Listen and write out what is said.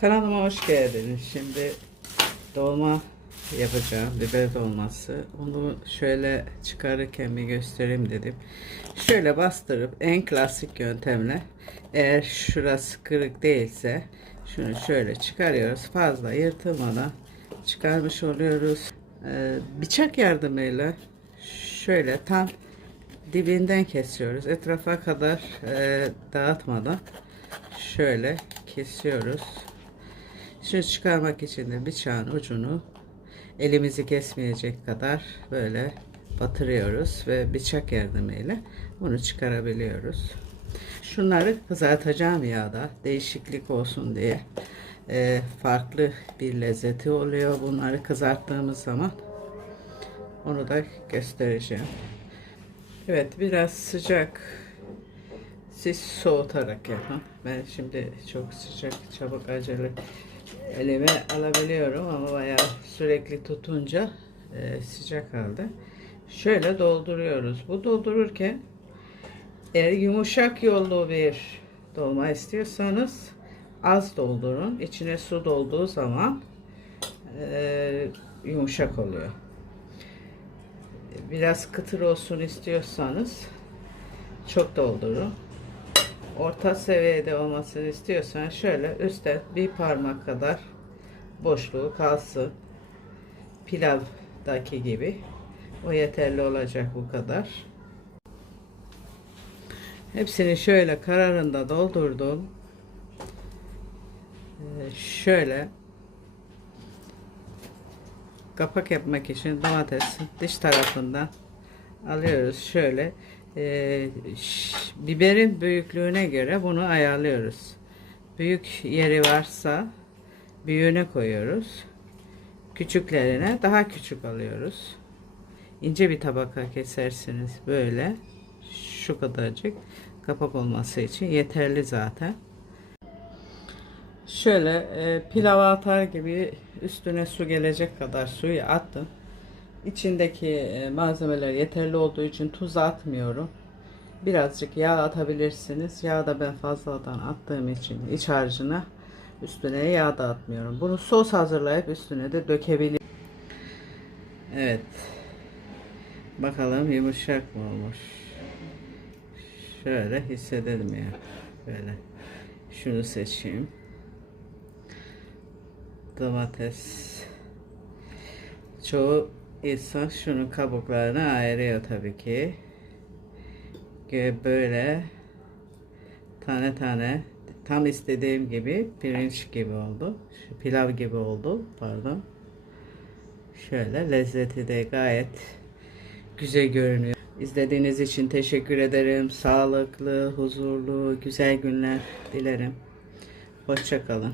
Kanalıma hoş geldiniz. Şimdi dolma yapacağım. Biber dolması. Onu şöyle çıkarırken bir göstereyim dedim. Şöyle bastırıp en klasik yöntemle eğer şurası kırık değilse şunu şöyle çıkarıyoruz. Fazla yırtılmadan çıkarmış oluyoruz. Ee, bıçak yardımıyla şöyle tam dibinden kesiyoruz. Etrafa kadar e, dağıtmadan şöyle kesiyoruz. Şunu çıkarmak için de bıçağın ucunu elimizi kesmeyecek kadar böyle batırıyoruz ve bıçak yardımıyla bunu çıkarabiliyoruz. Şunları kızartacağım yağda değişiklik olsun diye e, farklı bir lezzeti oluyor. Bunları kızarttığımız zaman onu da göstereceğim. Evet biraz sıcak siz soğutarak yapın. Ben şimdi çok sıcak çabuk acele elime alabiliyorum ama bayağı sürekli tutunca e, sıcak halde. Şöyle dolduruyoruz. Bu doldururken eğer yumuşak yollu bir dolma istiyorsanız az doldurun. İçine su dolduğu zaman e, yumuşak oluyor. Biraz kıtır olsun istiyorsanız çok doldurun. Orta seviyede olmasını istiyorsan şöyle üstte bir parmak kadar boşluğu kalsın. Pilavdaki gibi. O yeterli olacak bu kadar. Hepsini şöyle kararında doldurdum. Ee, şöyle kapak yapmak için domatesin dış tarafından alıyoruz şöyle e, biberin büyüklüğüne göre bunu ayarlıyoruz. Büyük yeri varsa büyüğüne koyuyoruz. Küçüklerine daha küçük alıyoruz. İnce bir tabaka kesersiniz böyle. Şu kadarcık kapak olması için yeterli zaten. Şöyle e, pilava atar gibi üstüne su gelecek kadar suyu attım. İçindeki e, malzemeler yeterli olduğu için tuz atmıyorum. Birazcık yağ atabilirsiniz. Yağ da ben fazladan attığım için iç harcına üstüne yağ da atmıyorum. Bunu sos hazırlayıp üstüne de dökebilirim. Evet. Bakalım yumuşak mı olmuş. Şöyle hissedelim ya. Böyle. Şunu seçeyim domates. Çoğu insan şunun kabuklarını ayırıyor tabii ki. Böyle tane tane tam istediğim gibi pirinç gibi oldu. Şu pilav gibi oldu. Pardon. Şöyle lezzeti de gayet güzel görünüyor. İzlediğiniz için teşekkür ederim. Sağlıklı, huzurlu, güzel günler dilerim. Hoşçakalın.